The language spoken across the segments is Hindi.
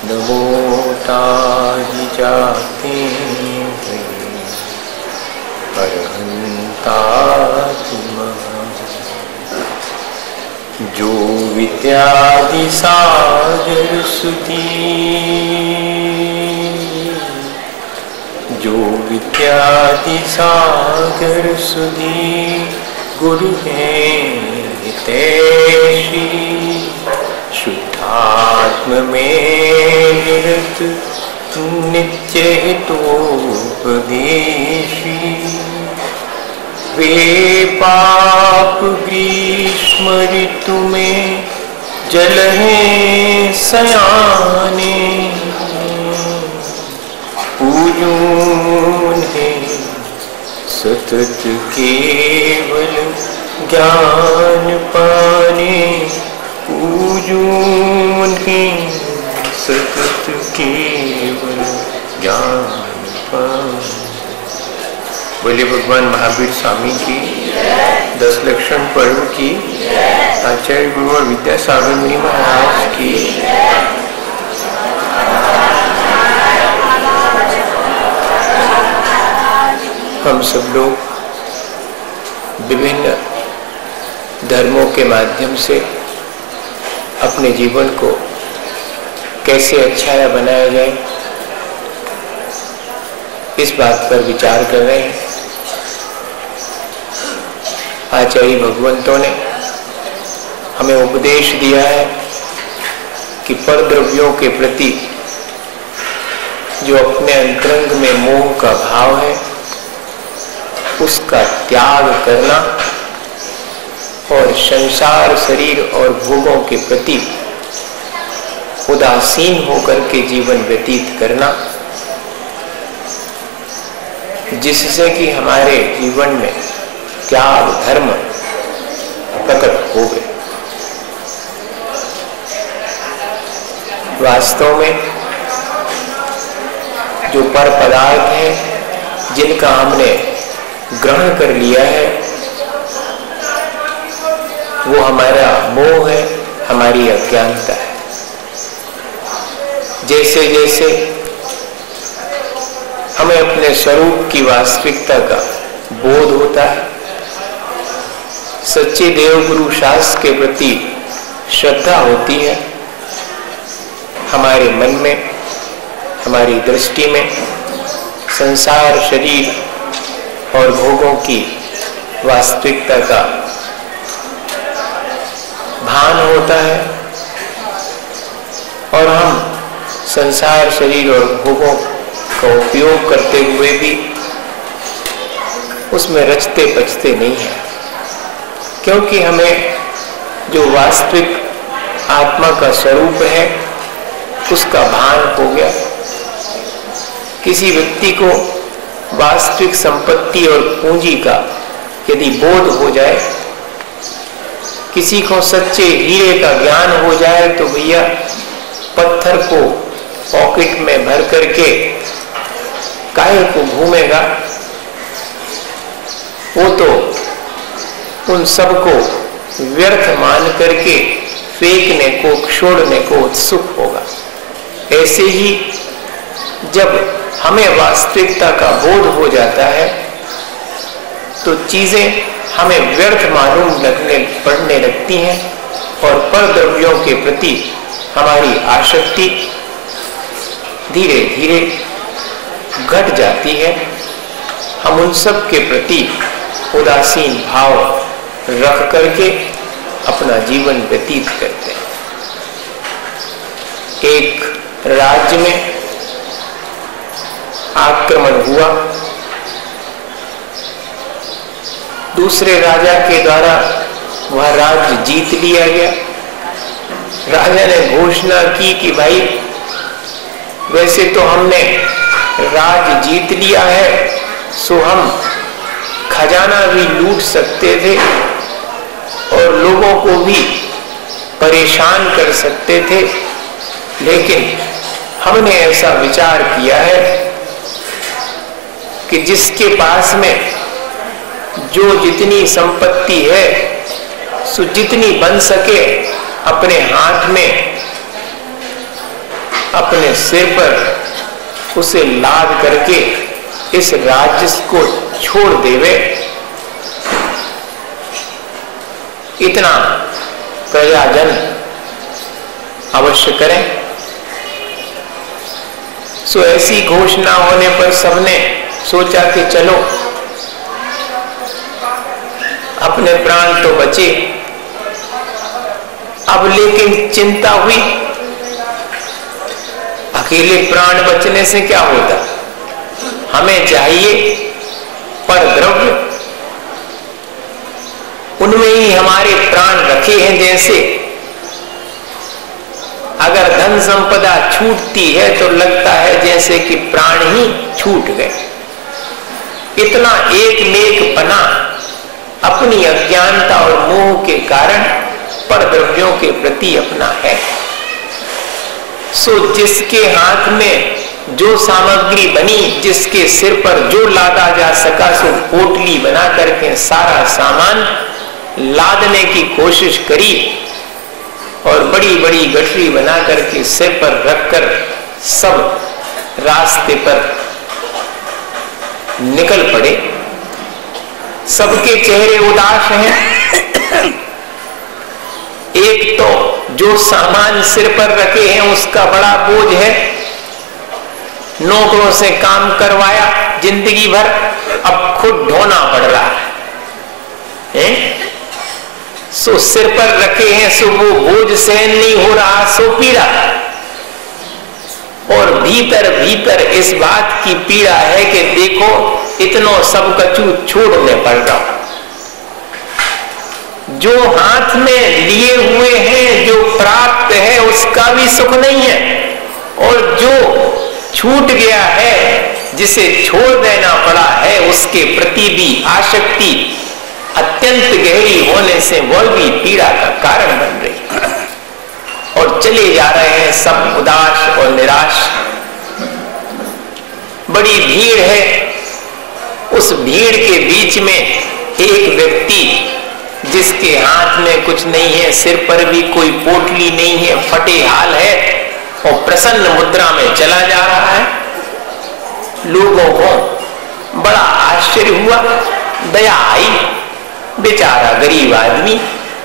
नमोता ही जाते हैं अरहंता तुम, जो विद्यादि सागर सुधी, जो विद्यादि सागर सुधी गुरु हैं हितैषी, शुद्धात्म में निरत नित्य हितोपदेशी, वे पाप ग्रीष्म ऋतु में जल हैं सयाने, पूजून है सतत केवल ज्ञान पाने, पूजून है सतत केवल ज्ञान पाने। बोले भगवान महावीर स्वामी की, 10 लक्षण पर्व की, आचार्य गुरु और विद्यासागर मुनि महाराज की। हम सब लोग विभिन्न धर्मों के माध्यम से अपने जीवन को कैसे अच्छा या बनाया जाए, इस बात पर विचार कर रहे हैं। आचार्य भगवंतों ने हमें उपदेश दिया है कि पर द्रव्यों के प्रति जो अपने अंतरंग में मोह का भाव है उसका त्याग करना और संसार शरीर और भोगों के प्रति उदासीन होकर के जीवन व्यतीत करना, जिससे कि हमारे जीवन में त्याग धर्म प्रकट हो गए। वास्तव में जो पर पदार्थ है जिनका हमने ग्रहण कर लिया है वो हमारा मोह है, हमारी अज्ञानता है। जैसे जैसे हमें अपने स्वरूप की वास्तविकता का बोध होता है, सच्चे देव गुरु शास्त्र के प्रति श्रद्धा होती है, हमारे मन में, हमारी दृष्टि में संसार शरीर और भोगों की वास्तविकता का भान होता है और हम संसार शरीर और भोगों का उपयोग करते हुए भी उसमें रचते पचते नहीं है, क्योंकि हमें जो वास्तविक आत्मा का स्वरूप है उसका भान हो गया। किसी व्यक्ति को वास्तविक संपत्ति और पूंजी का यदि बोध हो जाए, किसी को सच्चे हीरे का ज्ञान हो जाए, तो भैया पत्थर को पॉकेट में भर करके काहे को घूमेगा, वो तो उन सब को व्यर्थ मान करके फेंकने को, छोड़ने को उत्सुक होगा। ऐसे ही जब हमें वास्तविकता का बोध हो जाता है तो चीजें हमें व्यर्थ मालूम पड़ने लगती हैं और पर द्रव्यों के प्रति हमारी आसक्ति धीरे धीरे घट जाती है। हम उन सब के प्रति उदासीन भाव रख करके अपना जीवन व्यतीत करते हैं। एक राज्य में आक्रमण हुआ, दूसरे राजा के द्वारा वह राज्य जीत लिया गया। राजा ने घोषणा की कि भाई वैसे तो हमने राज्य जीत लिया है, सो हम खजाना भी लूट सकते थे और लोगों को भी परेशान कर सकते थे, लेकिन हमने ऐसा विचार किया है कि जिसके पास में जो जितनी संपत्ति है सो जितनी बन सके अपने हाथ में अपने सिर पर उसे लाद करके इस राज्य को छोड़ देवे, इतना प्रजाजन अवश्य करें। सो ऐसी घोषणा होने पर सबने सोचा कि चलो अपने प्राण तो बचे, अब लेकिन चिंता हुई अकेले प्राण बचने से क्या होता, हमें चाहिए पर द्रव्य, उनमें ही हमारे प्राण रखे हैं। जैसे अगर धन संपदा छूटती है तो लगता है जैसे कि प्राण ही छूट गए। इतना एक नेक पना अपनी अज्ञानता और मोह के कारण पर द्रव्यों के प्रति अपना है। सो जिसके हाथ में जो सामग्री बनी, जिसके सिर पर जो लादा जा सका, सो पोटली बना करके सारा सामान लादने की कोशिश करी और बड़ी बड़ी गठरी बना करके सिर पर रखकर सब रास्ते पर निकल पड़े। सबके चेहरे उदास हैं। एक तो जो सामान सिर पर रखे हैं उसका बड़ा बोझ है, नौकरों से काम करवाया जिंदगी भर, अब खुद ढोना पड़ रहा है। सो सिर पर रखे हैं, सो वो बोझ सहन नहीं हो रहा, सो पीड़ा। और भीतर भीतर इस बात की पीड़ा है कि देखो इतनो सब कछु छोड़ने पड़ रहा। जो हाथ में लिए हुए हैं, जो प्राप्त है, उसका भी सुख नहीं है, और जो छूट गया है, जिसे छोड़ देना पड़ा है, उसके प्रति भी आसक्ति अत्यंत गहरी होने से वह भी पीड़ा का कारण बन रही है। और चले जा रहे हैं सब उदास और निराश। बड़ी भीड़ है, उस भीड़ के बीच में एक व्यक्ति जिसके हाथ में कुछ नहीं है, सिर पर भी कोई पोटली नहीं है, फटे हाल है और प्रसन्न मुद्रा में चला जा रहा है। लोगों को बड़ा आश्चर्य हुआ, दया आई, बेचारा गरीब आदमी,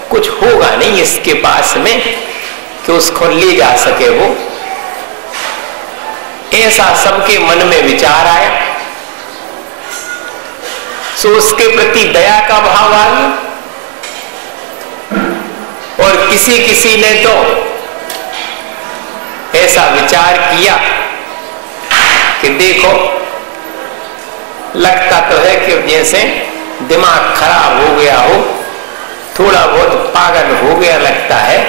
कुछ होगा नहीं इसके पास में कि उसको ले जा सके वो। ऐसा सबके मन में विचार आया, सो उसके प्रति दया का भाव आ गया। और किसी किसी ने तो ऐसा विचार किया कि देखो लगता तो है कि जैसे दिमाग खराब हो गया हो, थोड़ा बहुत पागल हो गया लगता है,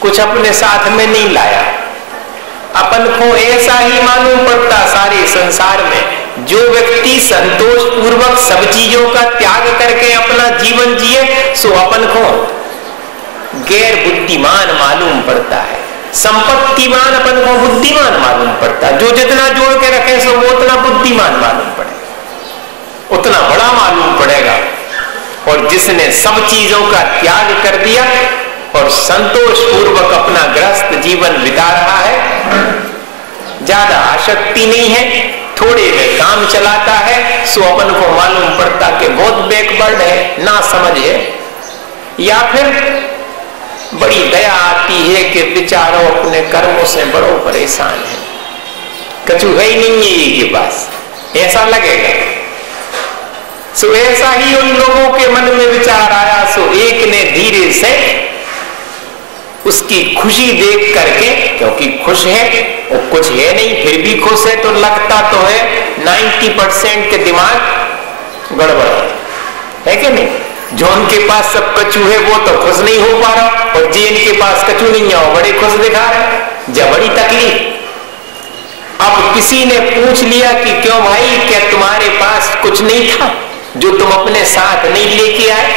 कुछ अपने साथ में नहीं लाया। अपन को ऐसा ही मालूम पड़ता सारे संसार में, जो व्यक्ति संतोष पूर्वक सब चीजों का त्याग करके अपना जीवन जिए, सो अपन को गैर बुद्धिमान मालूम पड़ता है। संपत्तिमान अपन को बुद्धिमान मालूम पड़ता, जो जितना जोड़ के रखे सो वो उतना बुद्धिमान मालूम पड़ेगा, उतना बड़ा मालूम पड़ेगा। और जिसने सब चीजों का त्याग कर दिया और संतोष पूर्वक अपना गृहस्थ जीवन बिता रहा है, ज्यादा आसक्ति नहीं है, थोड़े में काम चलाता है, सो अपन को मालूम पड़ता कि बहुत बैकवर्ड है, ना समझ है। या फिर बड़ी दया आती है कि बेचारों अपने कर्मों से बड़ो परेशान है, कछु है ही नहीं है ये के पास, ऐसा लगेगा। सो ऐसा ही उन लोगों के मन में विचार आया। सो एक ने धीरे से उसकी खुशी देख करके, क्योंकि खुश है और कुछ है नहीं फिर भी खुश है, तो लगता तो है 90% के दिमाग गड़बड़ है कि नहीं। जो उनके पास सब कछु है वो तो खुश नहीं हो पा रहा, और जिनके पास कछु नहीं है वो बड़े खुश दिखा रहे, जब बड़ी तकलीफ। अब किसी ने पूछ लिया कि क्यों भाई, क्या तुम्हारे पास कुछ नहीं था जो तुम अपने साथ नहीं लेके आए?